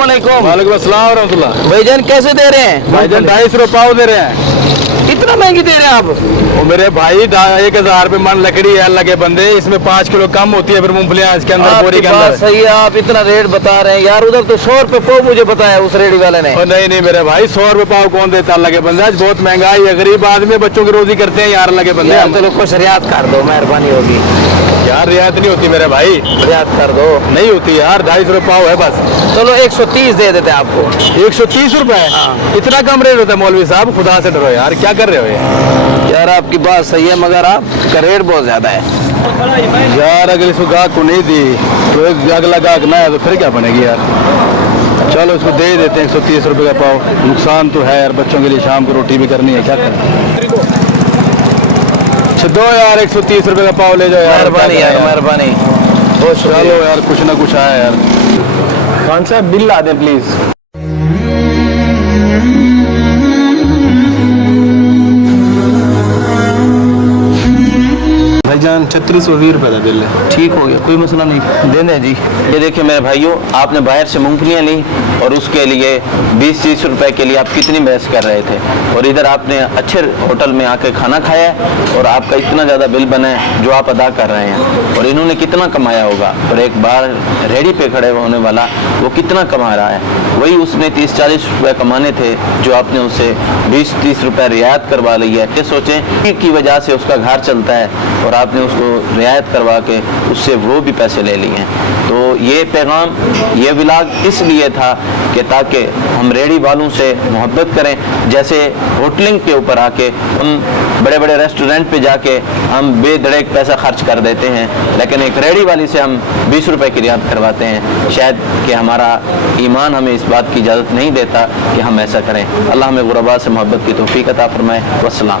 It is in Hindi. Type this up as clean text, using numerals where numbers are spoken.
अस्सलाम वालेकुम। वालेकुम अस्सलाम व रहमतुल्लाह। भाईजान कैसे दे रहे हैं? भाईजान 250 रुपये पाव दे रहे हैं। इतना महंगी दे रहे हैं आप? वो मेरे भाई 1000 रुपये मन लकड़ी है लगे बंदे, इसमें 5 किलो कम होती है फिर मूंगफलियाँ इसके अंदर बोरी के अंदर। सही है, आप इतना रेट बता रहे हैं यार। उधर तो 100 रुपये पाव मुझे बताया उस रेडी वाले ने। नहीं नहीं मेरे भाई 100 रुपये पाव कौन देता लगे बंदे, आज बहुत महंगाई है, गरीब आदमी बच्चों की रोजी करते हैं यार लगे बंदे। चलो कुछ रियायत कर दो, मेहरबानी होगी यार। रियायत नहीं होती मेरे भाई, रियायत कर दो। नहीं होती यार, 250 रुपये पाव है बस। चलो 130 दे देते हैं आपको। 130 रुपये? इतना कम रेट होता है मौलवी साहब, खुदा से डरो यार, क्या कर रहे हो ये? यार आपकी बात सही है मगर आपका रेट बहुत ज्यादा है यार। अगर इसको गाहक को नहीं दी तो एक अगला गाहक ना है तो फिर क्या बनेगी यार। चलो इसको दे देते हैं 130 रुपये का पाव। नुकसान तो है यार, बच्चों के लिए शाम को रोटी भी करनी है, क्या करें। दो यार 130 रुपये का पाव ले जाओ यार। मेहरबानी यार, मेहरबानी। चलो यार कुछ ना कुछ आया यार। कौन सा बिल ला दें प्लीज। भाईजान 3620 रुपये का बिल है। ठीक हो गया, कोई मसला नहीं, दे दें जी। ये देखिए मेरे भाइयों, आपने बाहर से मूंगफलियाँ ली और उसके लिए 20-30 रुपए के लिए आप कितनी बहस कर रहे थे, और इधर आपने अच्छे होटल में आके खाना खाया और आपका इतना ज़्यादा बिल बना है जो आप अदा कर रहे हैं। और इन्होंने कितना कमाया होगा, और एक बार रेडी पे खड़े होने वाला वो कितना कमा रहा है, वही उसने 30-40 रुपये कमाने थे जो आपने उसे 20-30 रुपये रियायत करवा ली है। ये सोचें की वजह से उसका घर चलता है और आपने उसको रियायत करवा के उससे वो भी पैसे ले लिए हैं। तो ये पैगाम, ये व्लॉग इसलिए था कि ताकि हम रेडी वालों से मोहब्बत करें। जैसे होटलिंग के ऊपर आके हम बड़े बड़े रेस्टोरेंट पे जाके हम बेधड़क पैसा खर्च कर देते हैं, लेकिन एक रेडी वाली से हम 20 रुपए की रियायत करवाते हैं। शायद कि हमारा ईमान हमें इस बात की इजाज़त नहीं देता कि हम ऐसा करें। अल्लाह हमें गुरबा से मोहब्बत की तौफीक अता फरमाए। वस्सलाम।